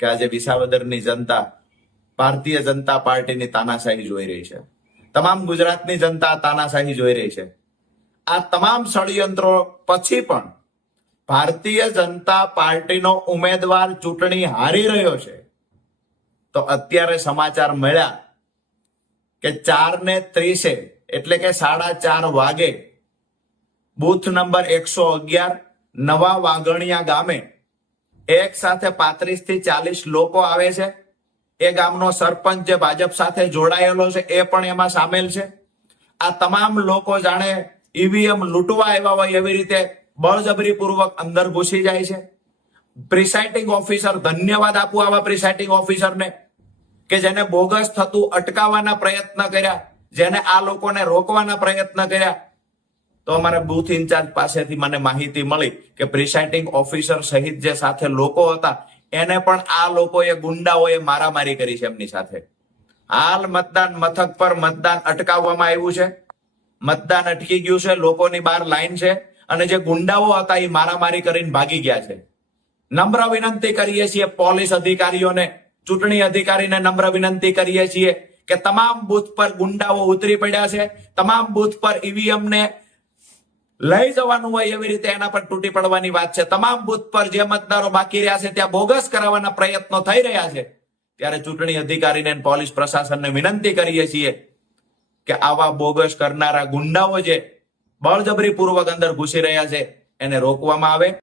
કે આજે વિસાવદરની જનતા ભારતીય જનતા પાર્ટીની તાનાશાહી જોઈ રહી છે, તમામ ગુજરાતની જનતા તાનાશાહી જોઈ રહી છે. આ તમામ ષડયંત્રો પછી પણ ભારતીય જનતા પાર્ટીનો ઉમેદવાર ચૂંટણી હારી રહ્યો છે. તો અત્યારે સમાચાર મળ્યા કે 4:30 એટલે કે 4:30 વાગે બૂથ નંબર 111 નવા વાગણિયા ગામે એક સાથે 35 થી 40 લોકો આવે છે. એ ગામનો સરપંચ જે ભાજપ સાથે જોડાયેલો છે એ પણ એમાં સામેલ છે. આ તમામ લોકો જાણે ઈવીએમ લૂંટવા આવ્યા હોય એવી રીતે બળજબરીપૂર્વક અંદર ઘૂસી જાય છે. પ્રિસાઇડિંગ ઓફિસર, ધન્યવાદ આપું આવા પ્રિસાઇડિંગ ઓફિસરને કે જેને બોગસ થતું અટકાવવાના પ્રયત્ન કર્યા, જેને આ લોકોને રોકવાના પ્રયત્ન કર્યા. તો અમારા બૂથ ઇન્ચાર્જ પાસેથી મને માહિતી મળી કે પ્રિસાઇડિંગ ઓફિસર સહિત જે સાથે લોકો હતા એને પણ આ લોકોએ ગુંડાઓએ મારામારી કરી છે એમની સાથે. હાલ મતદાન મથક પર મતદાન અટકાવવામાં આવ્યું છે, મતદાન અટકી ગયું છે, લોકોની બહાર લાઈન છે અને જે ગુંડાઓ હતા એ મારામારી કરીને ભાગી ગયા છે. નમ્ર વિનંતી કરીએ છીએ પોલીસ અધિકારીઓને, ચૂંટણી અધિકારીને નમ્ર વિનંતી કરીએ છીએ કે તમામ બૂથ પર ગુંડાઓ ઉતરી પડ્યા છે. તમામ બૂથ પર ઈવીએમ ને લઈ જવાનું હોય એવી રીતે એના પર તૂટી પડવાની વાત છે. તમામ બૂથ પર જે મતદારો બાકી રહ્યા છે ત્યાં બોગસ કરાવવાના પ્રયત્નો થઈ રહ્યા છે. ત્યારે ચૂંટણી અધિકારીને પોલીસ પ્રશાસનને વિનંતી કરીએ છીએ કે આવા બોગસ કરનારા ગુંડાઓ જે બળજબરીપૂર્વક અંદર ઘૂસી રહ્યા છે એને રોકવામાં આવે.